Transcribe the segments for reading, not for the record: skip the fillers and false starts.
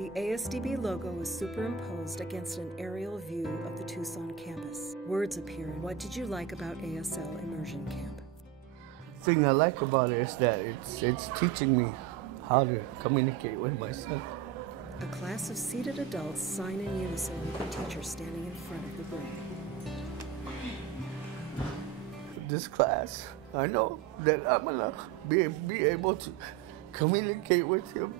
The ASDB logo is superimposed against an aerial view of the Tucson campus. Words appear. What did you like about ASL Immersion Camp? The thing I like about it is that it's teaching me how to communicate with my son. A class of seated adults sign in unison with the teacher standing in front of the room. This class, I know that I'm gonna be able to communicate with him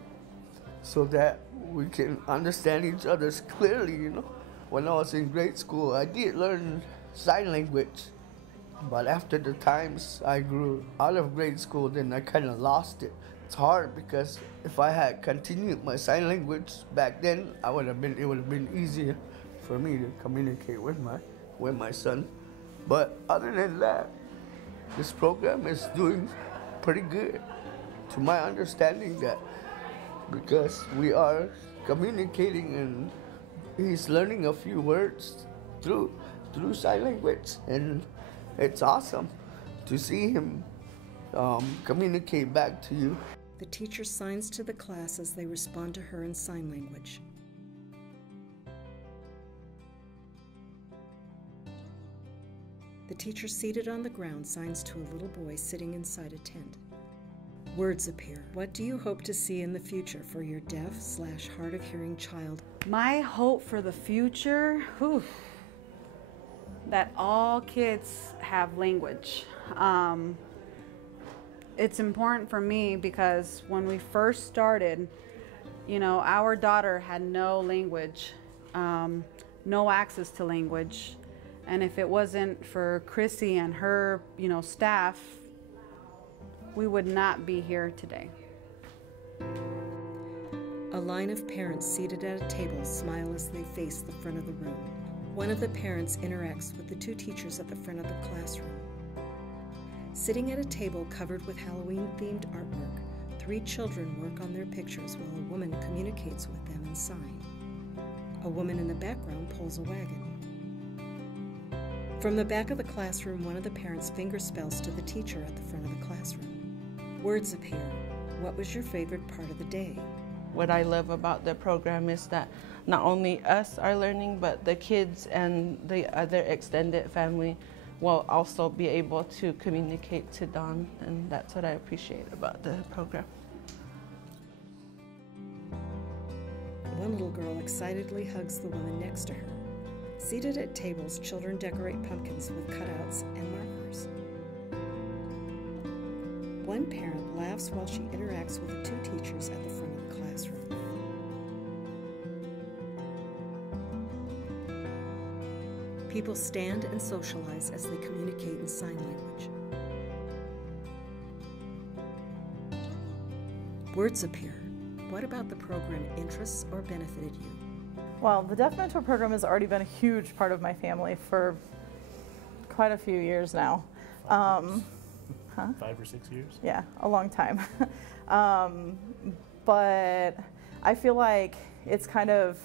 so that we can understand each other clearly, you know. When I was in grade school, I did learn sign language, but after the times I grew out of grade school, then I kind of lost it. It's hard because if I had continued my sign language back then, it would have been easier for me to communicate with my son. But other than that, this program is doing pretty good, to my understanding, that because we are communicating and he's learning a few words through sign language, and it's awesome to see him communicate back to you. The teacher signs to the class as they respond to her in sign language. The teacher seated on the ground signs to a little boy sitting inside a tent. Words appear. What do you hope to see in the future for your deaf/hard of hearing child? My hope for the future, that all kids have language. It's important for me because when we first started, our daughter had no language, no access to language. And if it wasn't for Chrissy and her, staff, we would not be here today. A line of parents seated at a table smile as they face the front of the room. One of the parents interacts with the two teachers at the front of the classroom. Sitting at a table covered with Halloween-themed artwork, 3 children work on their pictures while a woman communicates with them in sign. A woman in the background pulls a wagon. From the back of the classroom, one of the parents fingerspells to the teacher at the front of the classroom. Words appear. What was your favorite part of the day? What I love about the program is that not only us are learning, but the kids and the other extended family will also be able to communicate to Dawn, and that's what I appreciate about the program. One little girl excitedly hugs the woman next to her. Seated at tables, children decorate pumpkins with cutouts and markers. One parent laughs while she interacts with the 2 teachers at the front of the classroom. People stand and socialize as they communicate in sign language. Words appear. What about the program interests or benefited you? Well, the Deaf Mentor program has already been a huge part of my family for quite a few years now. 5 or 6 years? Yeah, a long time. But I feel like it's kind of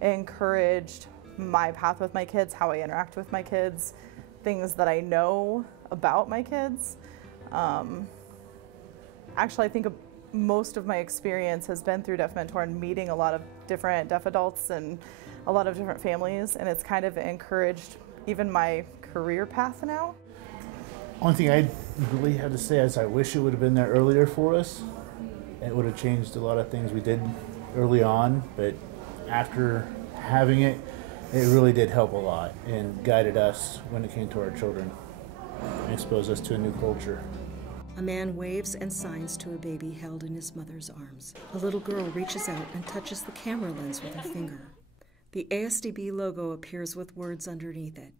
encouraged my path with my kids, how I interact with my kids, things that I know about my kids. Actually, I think most of my experience has been through Deaf Mentor and meeting a lot of different deaf adults and a lot of different families, and it's kind of encouraged even my career path now. Only thing I really have to say is I wish it would have been there earlier for us. It would have changed a lot of things we did early on, but after having it, it really did help a lot and guided us when it came to our children and exposed us to a new culture. A man waves and signs to a baby held in his mother's arms. A little girl reaches out and touches the camera lens with her finger. The ASDB logo appears with words underneath it.